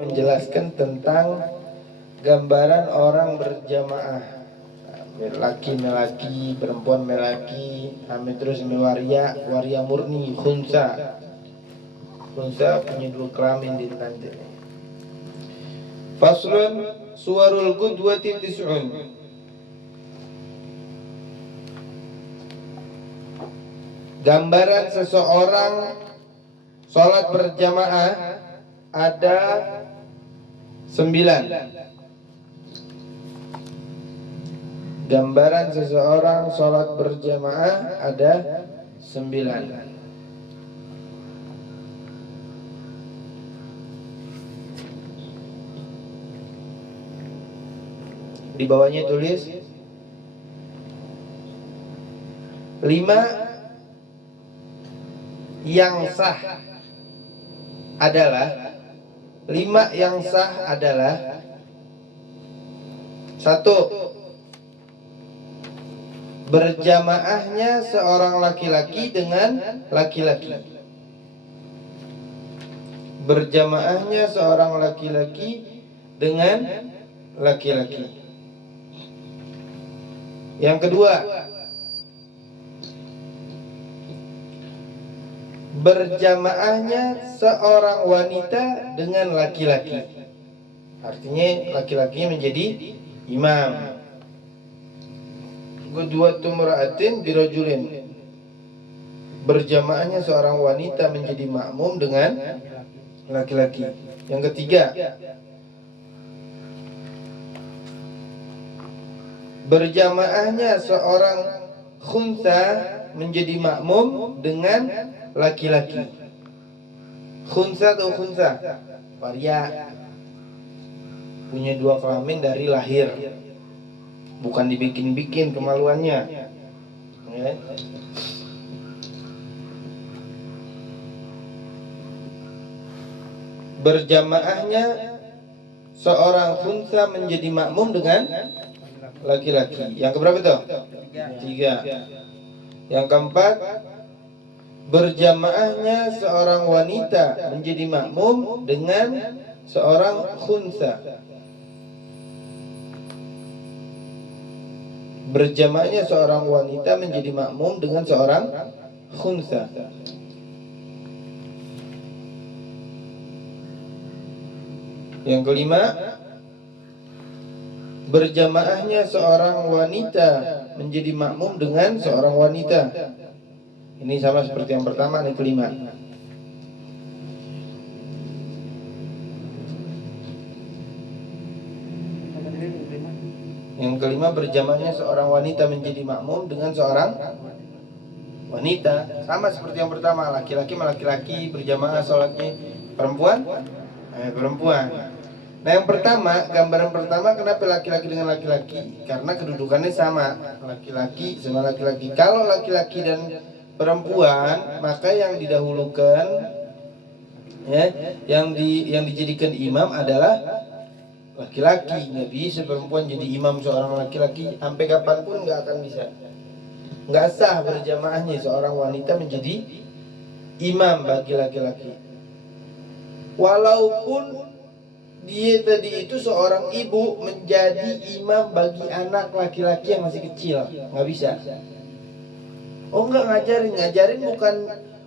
menjelaskan tentang gambaran orang berjamaah, laki melaki, perempuan melaki, terus waria murni, khunsa punya dua kelamin di nanti. Faslun suwarul qudwati tis'un. Gambaran seseorang sholat berjamaah ada 9. Gambaran seseorang sholat berjamaah ada 9. Di bawahnya tulis 5 yang sah adalah 5 yang sah adalah 1. Berjamaahnya seorang laki-laki dengan laki-laki. Berjamaahnya seorang laki-laki dengan laki-laki. Yang kedua, berjamaahnya seorang wanita dengan laki-laki. Artinya laki-laki menjadi imam. Qudwatu mura'atin birajulin. Berjamaahnya seorang wanita menjadi makmum dengan laki-laki. Yang ketiga, berjamaahnya seorang khunsa menjadi makmum dengan laki-laki. Khunsa atau khunsa? Waria, punya dua kelamin dari lahir, bukan dibikin-bikin kemaluannya, ya. Berjamaahnya seorang khunsa menjadi makmum dengan laki-laki. Yang keberapa itu? 3. Yang keempat, berjamaahnya seorang wanita menjadi makmum dengan seorang khunsa. Berjamaahnya seorang wanita menjadi makmum dengan seorang khunsa. Yang kelima, berjamaahnya seorang wanita menjadi makmum dengan seorang wanita. Ini sama seperti yang pertama, yang kelima. Yang kelima, berjamaahnya seorang wanita menjadi makmum dengan seorang wanita. Sama seperti yang pertama, laki-laki sama laki-laki berjamaah sholatnya. Perempuan perempuan. Nah, yang pertama, gambaran pertama, kenapa laki-laki dengan laki-laki? Karena kedudukannya sama, laki-laki sama laki-laki. Kalau laki-laki dan perempuan, maka yang didahulukan, ya, yang dijadikan imam adalah laki-laki. Nggak bisa perempuan jadi imam seorang laki-laki, sampai kapanpun nggak akan bisa. Nggak sah berjamaahnya seorang wanita menjadi imam bagi laki-laki. Walaupun dia tadi itu seorang ibu menjadi imam bagi anak laki-laki yang masih kecil, nggak bisa. Oh, enggak, ngajarin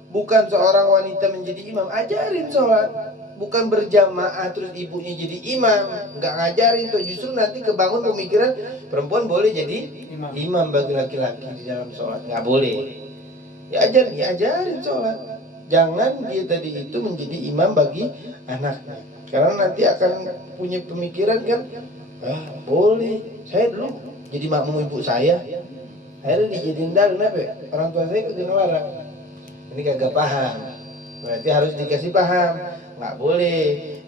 bukan seorang wanita menjadi imam, ajarin sholat, bukan berjamaah terus ibunya jadi imam, nggak ngajarin tuh. Justru nanti kebangun pemikiran perempuan boleh jadi imam bagi laki-laki di dalam sholat, nggak boleh. Ya ajarin sholat, jangan dia tadi itu menjadi imam bagi anaknya, karena nanti akan punya pemikiran kan, boleh, saya dulu jadi makmum ibu saya, akhirnya dijadiin dalil, orang tua saya kagak ngelarang. Ini kagak paham, berarti harus dikasih paham. Nggak boleh,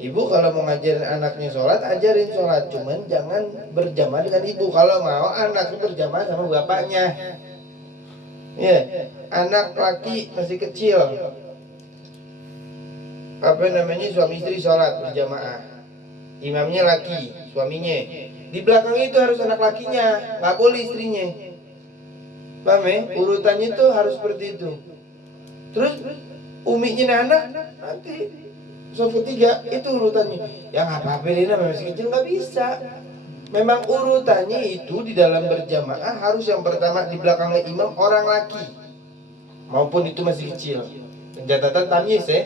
ibu kalau mau ngajarin anaknya sholat, ajarin sholat, cuman jangan berjamaah dengan ibu. Kalau mau anak berjamaah sama bapaknya. Ya, anak laki masih kecil, suami istri sholat berjamaah, imamnya laki, suaminya. Di belakang itu harus anak lakinya, nggak boleh istrinya. Paham ya? Urutannya itu harus seperti itu. Terus uminya anak nanti sofu 3 itu urutannya. Yang apa-apa ini masih kecil nggak bisa. Memang urutannya itu di dalam berjamaah harus yang pertama di belakangnya imam orang laki, maupun itu masih kecil. Pencatatan tamyiz ya.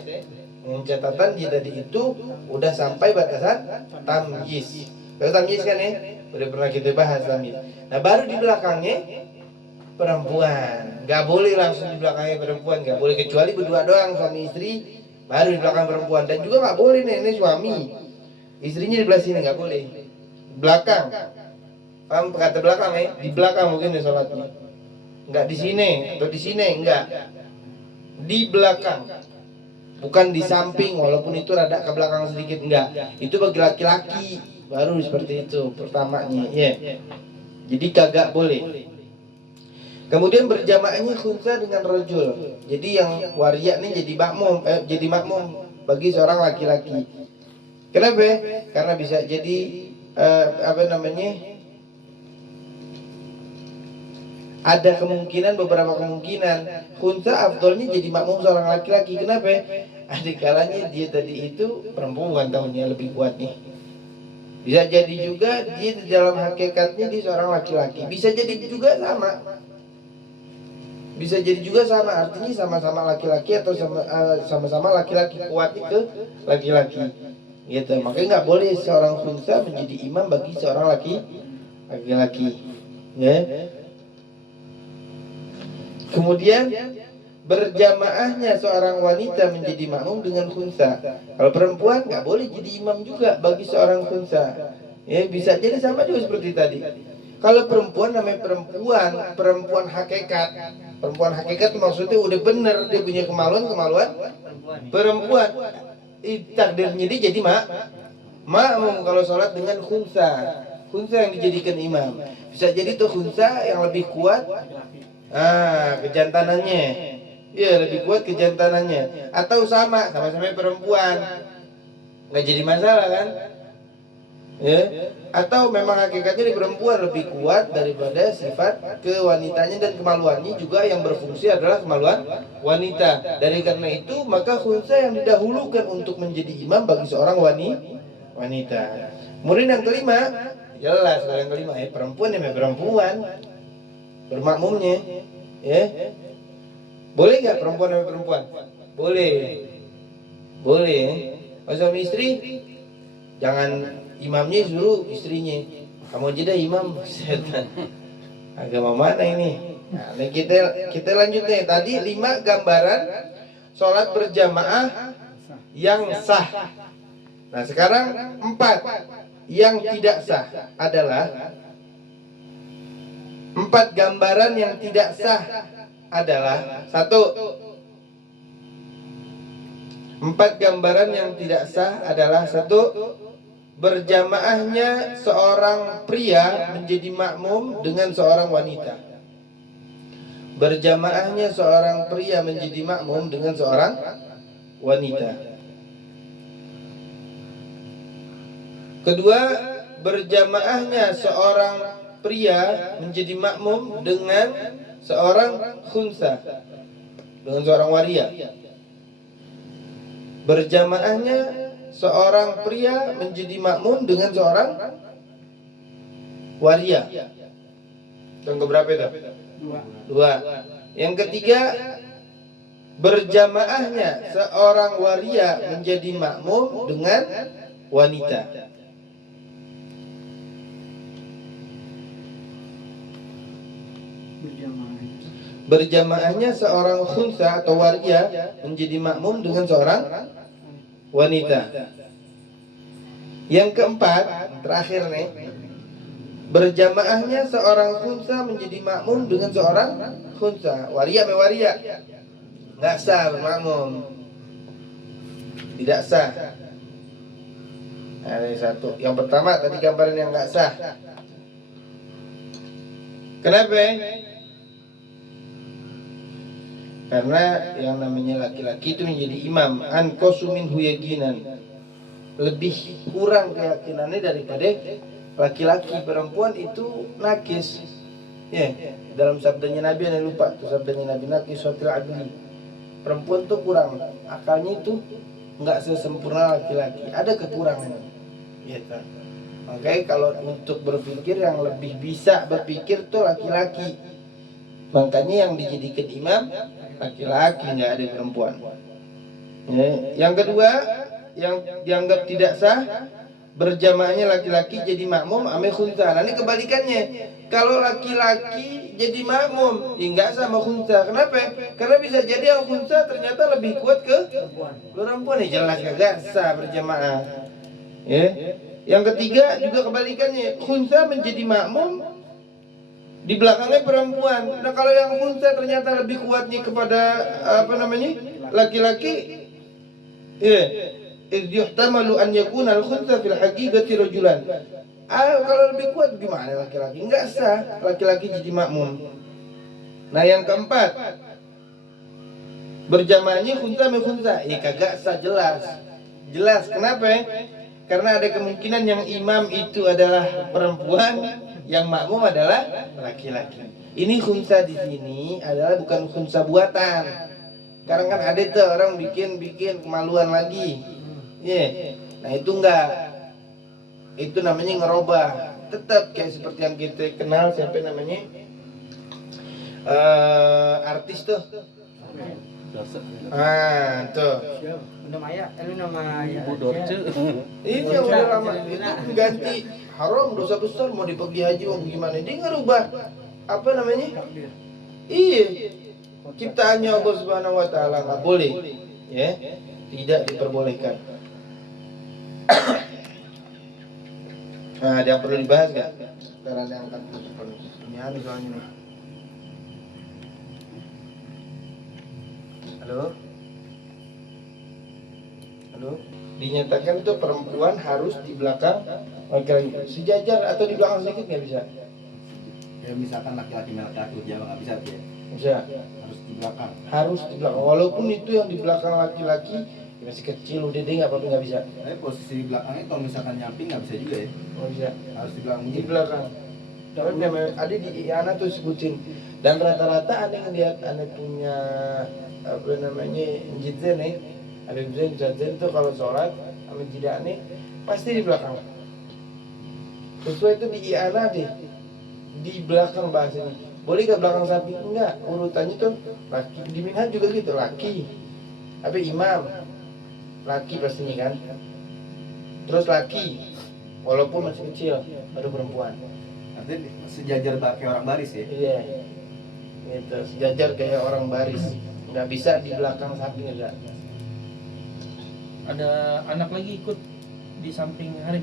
Pencatatan dia tadi itu udah sampai batasan tamyiz. Kalau tamyiz kan ya, udah pernah kita bahas tamyiz. Nah baru di belakangnya perempuan. Gak boleh langsung di belakangnya perempuan, gak boleh kecuali berdua doang suami istri, baru di belakang perempuan. Dan juga gak boleh nih suami, istrinya di belah sini gak boleh. Belakang, paham kata belakang ya? Di belakang mungkin ya sholatnya. Enggak di sini atau di sini, enggak. Di belakang. Bukan di samping, walaupun itu rada ke belakang sedikit, enggak. Itu bagi laki-laki baru seperti itu pertamanya, ya. Jadi kagak boleh. Kemudian berjamaahnya khunsa dengan rojul. Jadi yang waria nih jadi makmum bagi seorang laki-laki. Kenapa? Karena bisa jadi ada kemungkinan, beberapa kemungkinan khunsa afdolnya jadi makmum seorang laki-laki. Kenapa? Ada kalanya dia tadi itu perempuan, tahunnya lebih kuat nih. Bisa jadi juga dia di dalam hakikatnya dia seorang laki-laki. Bisa jadi juga sama. Bisa jadi juga sama, artinya sama-sama laki-laki atau sama-sama laki-laki kuat itu laki-laki. Gitu. Makanya nggak boleh seorang khunsa menjadi imam bagi seorang laki-laki. Ya. Kemudian berjamaahnya seorang wanita menjadi makmum dengan khunsa. Kalau perempuan nggak boleh jadi imam juga bagi seorang khunsa. Ya, bisa jadi sama juga seperti tadi. Kalau perempuan namanya perempuan hakikat. Perempuan hakikat maksudnya udah bener dia punya kemaluan perempuan. Takdirnya dia jadi makmum kalau sholat dengan khunsa yang dijadikan imam. Bisa jadi tuh khunsa yang lebih kuat kejantanannya. Iya, lebih kuat kejantanannya. Atau sama-sama perempuan, nggak jadi masalah kan? Ya. Atau memang hakikatnya di perempuan lebih kuat daripada sifat kewanitanya, dan kemaluannya juga yang berfungsi adalah kemaluan wanita. Dari karena itu maka khunsa yang didahulukan untuk menjadi imam bagi seorang wanita. Kemudian yang kelima, jelas yang kelima perempuan bermakmumnya, ya. Boleh nggak perempuan? Boleh. Kalau suami istri jangan imamnya suruh istrinya, kamu aja dah imam. Setan, agama mana ini? Nah, kita lanjut nih. Tadi 5 gambaran sholat berjamaah yang sah. Nah sekarang 4 yang tidak sah adalah 4 gambaran yang tidak sah adalah 1. 4 gambaran yang tidak sah adalah 1. Berjamaahnya seorang pria menjadi makmum dengan seorang wanita. Berjamaahnya seorang pria menjadi makmum dengan seorang wanita. Kedua, berjamaahnya seorang pria menjadi makmum dengan seorang khunsa, dengan seorang waria. Berjamaahnya seorang pria menjadi makmum dengan seorang waria. Yang keberapa itu? 2. Yang ketiga, berjamaahnya seorang waria menjadi makmum dengan wanita. Berjamaahnya seorang khunsa atau waria menjadi makmum dengan seorang wanita. Yang keempat, terakhir nih, berjamaahnya seorang khunsa menjadi makmum dengan seorang khunsa. Waria nggak sah bermakmum, tidak sah. Nah, ini 1. Yang pertama tadi gambaran yang nggak sah. Kenapa? Karena yang namanya laki-laki itu menjadi imam, anqasumin huyaginan, lebih kurang keyakinannya daripada laki-laki. Perempuan itu nakis. Ya, dalam sabdanya Nabi, yang lupa tuh sabdanya Nabi, nakis sotil adli. Perempuan tuh kurang akalnya itu nggak sesempurna laki-laki, ada kekurangan. Gitu. Makanya kalau untuk berpikir yang lebih bisa berpikir tuh laki-laki. Makanya yang dijadikan imam laki-laki, nggak ada perempuan. Ya. Yang kedua, yang dianggap tidak sah, berjamaahnya laki-laki jadi makmum ame khunsa. Nah, ini kebalikannya. Kalau laki-laki jadi makmum, ya nggak sama khunsa. Kenapa? Karena bisa jadi yang khunsa ternyata lebih kuat ke perempuan. Ya jelas kagak sah berjamaah. Ya. Yang ketiga juga kebalikannya. Khunsa menjadi makmum, di belakangnya perempuan. Nah, kalau yang khunsa ternyata lebih kuatnya kepada laki-laki, ya, yuhtamalu an yakuna al-khunsa fil haqiqati rajulan. Kalau lebih kuat gimana laki-laki? Enggak sah laki-laki jadi makmum. Nah, yang keempat, berjamaahnya khunsa me khunsa. Kagak sah, jelas. Jelas kenapa? Karena ada kemungkinan yang imam itu adalah perempuan, yang makmum adalah laki-laki. Ini khunsa di sini adalah bukan khunsa buatan. Sekarang kan ada tuh orang bikin kemaluan lagi. Nah, itu enggak. Itu namanya ngerubah. Tetap kayak seperti yang kita kenal, siapa namanya? Artis tuh. Tuh. Nama Ibu Dorce. Ini yang udah lama itu ganti haram, dosa besar, mau dipergi haji mau gimana? Dia ngerubah apa namanya? Iya. Ciptaannya Allah Subhanahu wa taala enggak boleh. Ya. Tidak diperbolehkan. Nah, ada yang perlu dibahas enggak? Sekarang yang angkat ini aneh soalnya nih. Halo? Halo? Dinyatakan tuh perempuan harus di belakang laki-laki, sejajar atau di belakang sedikit nggak bisa? Ya misalkan laki-laki laki-laki Jawa nggak bisa ya? Bisa. Harus di belakang. Harus di belakang. Walaupun itu yang di belakang laki-laki masih kecil, udah deh nggak apa-apa, nggak bisa. Tapi posisi di belakangnya kalau misalkan nyamping nggak bisa juga ya? Nggak bisa. Harus di belakang. Di belakang. Tapi memang ada di Iana tuh sebutin. Dan rata-rata aneh ngeliat aneh punya apa namanya jizan nih. Ada jizan tuh kalau sholat sama jidat nih pasti di belakang. Sesuai itu di Iana deh. Di belakang bahasanya. Boleh ke belakang samping? Enggak. Urutannya tuh laki. Di Minhaj juga gitu, laki. Tapi imam laki pastinya kan. Terus laki walaupun masih kecil, baru perempuan. Artinya sejajar kayak orang baris ya? Iya. Gitu, sejajar kayak orang baris. Nggak bisa di belakang samping enggak. Ada anak lagi ikut di samping Harim.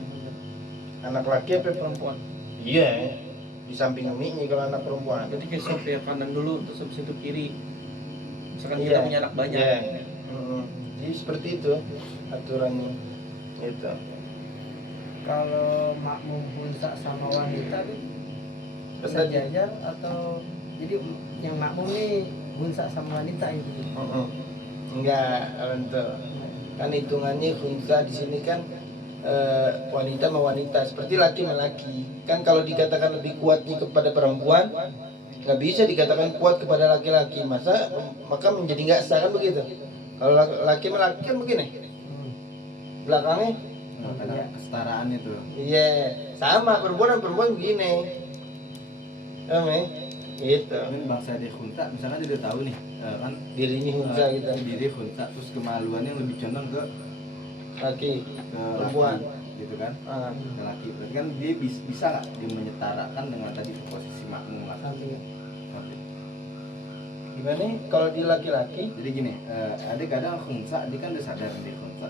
Anak laki apa perempuan? Iya. Di samping umi kalau anak perempuan. Berarti kayak sop ya, kanan dulu terus habis itu kiri. Misalkan Iya. kita punya anak banyak. Iya. Jadi seperti itu aturannya. Gitu. Kalau makmum unsa sama wanita tuh sejajar atau jadi yang makmum nih unsa sama wanita itu? Enggak, untuk kan hitungannya khunsa di sini kan wanita sama wanita, seperti laki sama laki. Kan kalau dikatakan lebih kuatnya kepada perempuan, nggak bisa dikatakan kuat kepada laki-laki. Maka menjadi nggak sah kan begitu. Kalau laki sama laki kan begini. Belakangnya Karena kesetaraan itu. iya, sama perempuan dan perempuan begini. Gitu. Ini bangsa dia khunsa, misalkan dia udah tahu nih kan Dirinya khunsa gitu. diri khunsa, terus kemaluannya lebih condong ke Laki, ke perempuan. laki, gitu kan? Ah. Ke laki. Berarti kan dia bisa nggak dia menyetarakan dengan tadi posisi makmum lah. Gimana nih kalau di laki-laki? Jadi gini, ada kadang khunsa, dia kan udah sadar dia khunsa.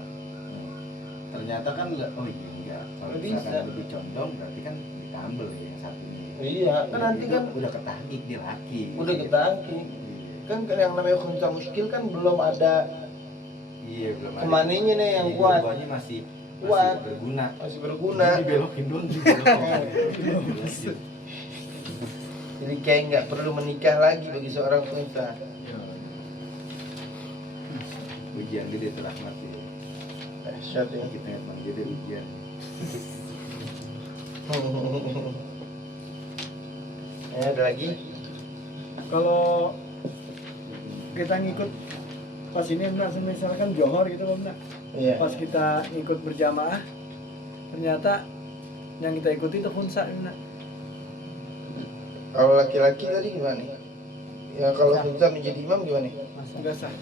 Ternyata kan, oh iya enggak, kalau Bisa. misalkan lebih condong berarti kan ditambel ya yang satu ini. Iya, kan nanti kan udah ketagih dia laki. udah ketangki. Kan yang namanya khunsa muskil kan belum ada Iya, belum ada. kemaninya nih yang Iya, kuat. dua-duanya masih Kuat. berguna. Masih berguna. Dibelokin doang, dibelokin. Jadi kayak nggak perlu menikah lagi bagi seorang khunsa. Ujian gede tuh rahmat ya. Dahsyat ya. Kita ingat Bang Gede ujian. Ada lagi? Kalau kita ngikut pas ini misalkan johor gitu, Bang. Iya. Pas kita ikut berjamaah, ternyata yang kita ikuti itu khunsa. Kalau laki-laki tadi gimana nih? Ya kalau kita menjadi imam gimana nih? Enggak sah.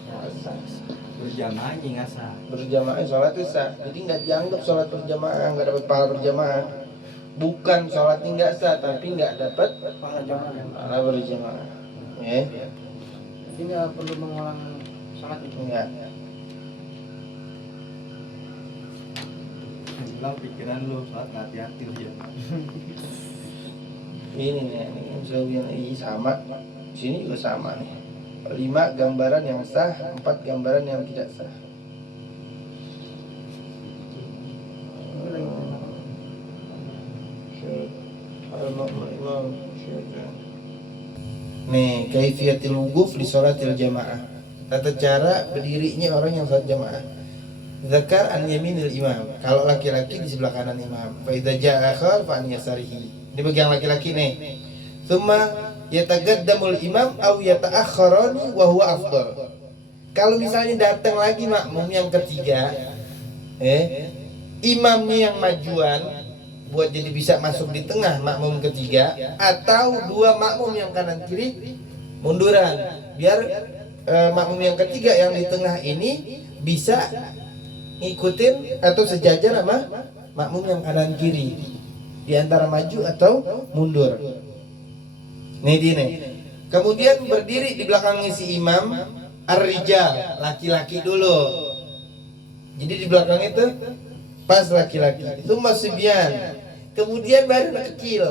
Berjamaahnya nggak sah. Berjamaah sholat itu sah. Jadi nggak dianggap sholat berjamaah, nggak dapat pahala berjamaah. Bukan sholatnya nggak sah, tapi nggak dapat Pahala jamaah. pahala berjamaah. Ya, Jadi nggak perlu mengulang sholat itu. enggak. Bilang pikiran lu sholat nggak hati-hati aja. Ini nih, ini saya bilang ini sama. Di sini juga sama nih. 5 gambaran yang sah, 4 gambaran yang tidak sah. Nih, kaifiyatil wuguf di sholatil jamaah. Tata cara berdirinya orang yang sholat jamaah. Zakar an yaminil imam. Kalau laki-laki di sebelah kanan imam. Fa idza jaa akhar fa an yasarihi. Ini bagi yang laki-laki nih. Tsumma yataqaddamul imam aw yata'akhkharani wa huwa afdal. Kalau misalnya datang lagi makmum yang ketiga, imamnya yang majuan buat jadi bisa masuk di tengah makmum ketiga, atau dua makmum yang kanan kiri munduran biar makmum yang ketiga yang di tengah ini bisa ngikutin atau sejajar sama makmum yang kanan kiri, di antara maju atau mundur. Nih dini. Kemudian berdiri di belakangnya si imam ar-rijal, laki-laki dulu. Jadi di belakang itu pas laki-laki. Itu masibyan. Kemudian baru anak kecil.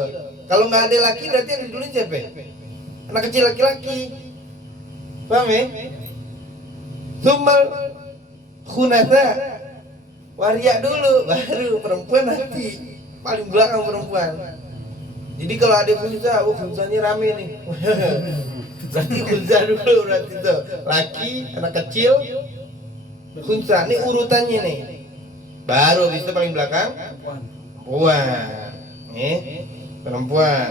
Kalau nggak ada laki berarti yang dulu siapa? Anak kecil laki-laki. Paham ya? Sumal khunatha. Waria dulu, baru perempuan nanti. Paling belakang perempuan. Jadi kalau ada khunsa, khunsanya rame nih. Berarti khunsa dulu berarti tuh. Laki, anak kecil, khunsa. Ini urutannya nih. Baru habis itu paling belakang perempuan. Nih, perempuan.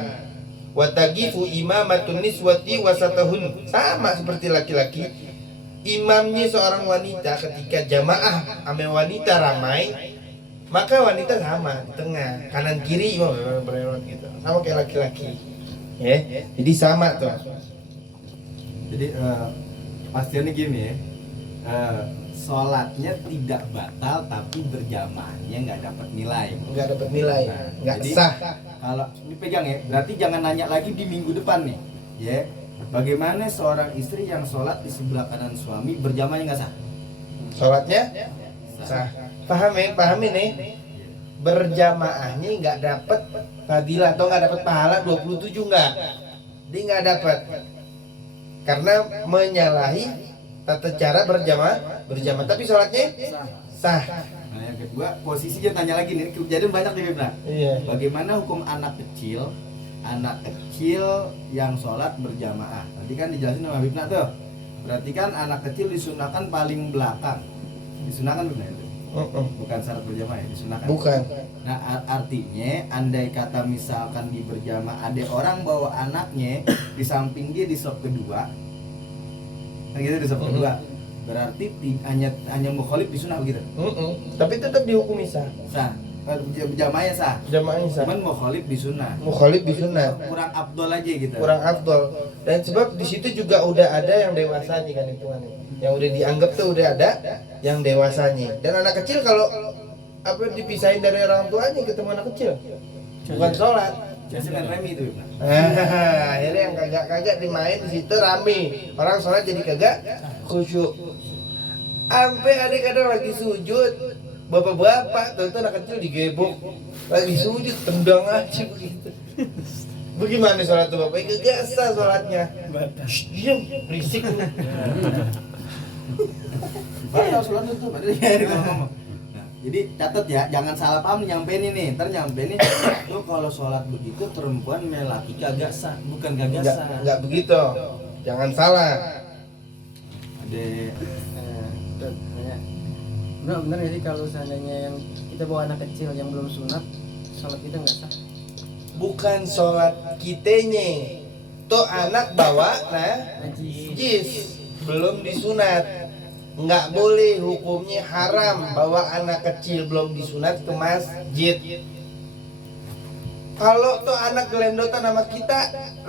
Watagifu imamatun niswati wasatahun. Sama seperti laki-laki. Imamnya seorang wanita ketika jamaah ame wanita ramai, maka wanita sama di tengah, kanan kiri imam berlewat gitu. Sama kayak laki-laki. Ya. Jadi sama tuh. Jadi pastinya gini ya, sholatnya tidak batal tapi berjamaahnya nggak dapat nilai. Nggak dapat nilai, Nah, nggak jadi, sah. Kalau dipegang ya, berarti jangan nanya lagi di minggu depan nih, ya. Bagaimana seorang istri yang sholat di sebelah kanan suami berjamaahnya nggak sah? Sholatnya sah. Pahami nih. Berjamaahnya nggak dapat fadilah atau nggak dapat pahala 27 nggak. Dia nggak dapat karena menyalahi tata cara berjamaah. Tapi sholatnya sah. Nah yang kedua, posisinya tanya lagi nih, kejadian banyak nih Bibna. Iya. Bagaimana hukum anak kecil yang sholat berjamaah? Tadi kan dijelasin sama Bibna tuh. Berarti kan anak kecil disunahkan paling belakang. Disunahkan Bibna itu? Bukan syarat berjamaah ya, disunahkan. Bukan. Nah artinya andai kata misalkan di berjamaah ada orang bawa anaknya di samping dia di sop kedua, nah gitu di sop kedua, berarti hanya mukhalif disunah begitu. Tapi tetap dihukumi sah. Sah, berjamaahnya sah. Jamaahnya sah. Cuman mukhalif disunah. Mukhalif bisunah. Kurang afdol aja gitu. Kurang afdol. Dan sebab di situ juga udah ada yang dewasanya kan hitungannya. Yang udah dianggap tuh udah ada yang dewasanya. Dan anak kecil kalau apa dipisahin dari orang tuanya ketemu anak kecil, bukan sholat. Jadi main remi itu. Akhirnya yang kagak dimain di situ rame. Orang sholat jadi kagak khusyuk. Sampai ada kadang lagi sujud, bapak-bapak tuh anak kecil digebok lagi sujud, tendang aja begitu. Bagaimana sholat tuh bapak? Kagak sah sholatnya. Diam, berisik. Batal sholat itu, padahal ya ngomong. Nah, jadi catat ya, jangan salah paham nyampein ini. Ntar nyampein ini, lu kalau sholat begitu perempuan melaki kagak sah, bukan kagak sah. Enggak begitu. Jangan salah. Ada Benar ya sih kalau seandainya yang kita bawa anak kecil yang belum sunat, sholat kita nggak sah. Bukan sholat kitanya. Tuh anak bawa nah Najis. najis belum disunat. nggak boleh, hukumnya haram bawa anak kecil belum disunat ke masjid. Kalau tuh anak gelendotan sama kita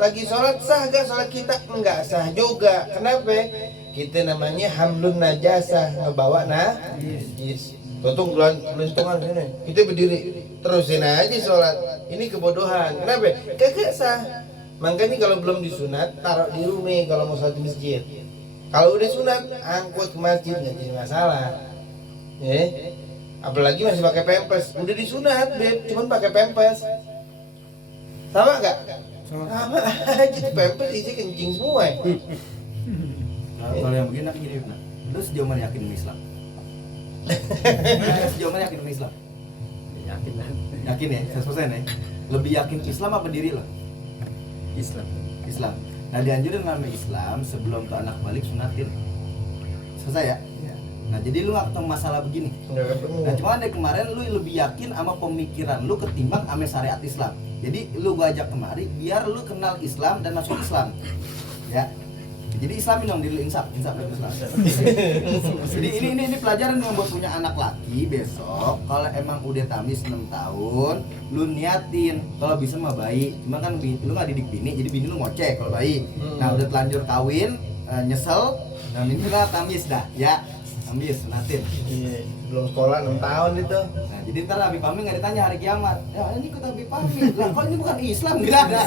lagi sholat, sah gak sholat kita? Enggak sah juga. Kenapa? Kita namanya hamlun najasah, ngebawa najis. Tutung gelentungan sini, kita berdiri terusin aja sholat. Ini kebodohan. Kenapa? Kagak sah. Makanya kalau belum disunat, taruh di rumah kalau mau sholat di masjid. Kalau udah sunat, angkut ke masjid, nggak jadi masalah. Apalagi masih pakai pampers. Udah disunat, beb, cuman pakai pampers. Sama nggak? Sama aja, di pampers isi kencing semua. Kalau yang begini aku gini, nah, lu sejauh mana yakin sama Islam? Sejauh mana yakin sama Islam? Yakin lah. Yakin ya, 100% ya? Lebih yakin Islam apa diri lo? Islam. Islam. Nah dianjurin sama Islam sebelum tuh anak balik sunatin. Selesai ya? Nah jadi lu gak ketemu masalah begini. Nah cuma dari kemarin lu lebih yakin sama pemikiran lu ketimbang sama syariat Islam. Jadi lu gua ajak kemari biar lu kenal Islam dan masuk Islam. Ya. Jadi Islamin dong diri lu, insaf Islam. Jadi ini pelajaran yang buat punya anak laki besok. Kalau emang udah tamis 6 tahun, lu niatin kalau bisa mah bayi. Cuma kan lu nggak didik bini, jadi bini lu ngoceh kalau bayi. Nah udah telanjur kawin, nyesel, nah ini lah tamis dah, ya tamis sunatin. Iya, belum sekolah 6 tahun itu. Nah jadi ntar Habib Pami nggak ditanya hari kiamat. Ya ini kata Habib Pami, lah kok ini bukan Islam gitu ada.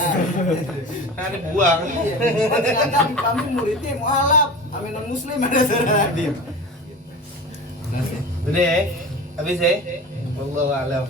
Ada buang. Iya, ternyata Habib Pami muridnya mualaf, amin non muslim ada saudara Habib. Udah ya? Habis ya? Wallahu a'lam.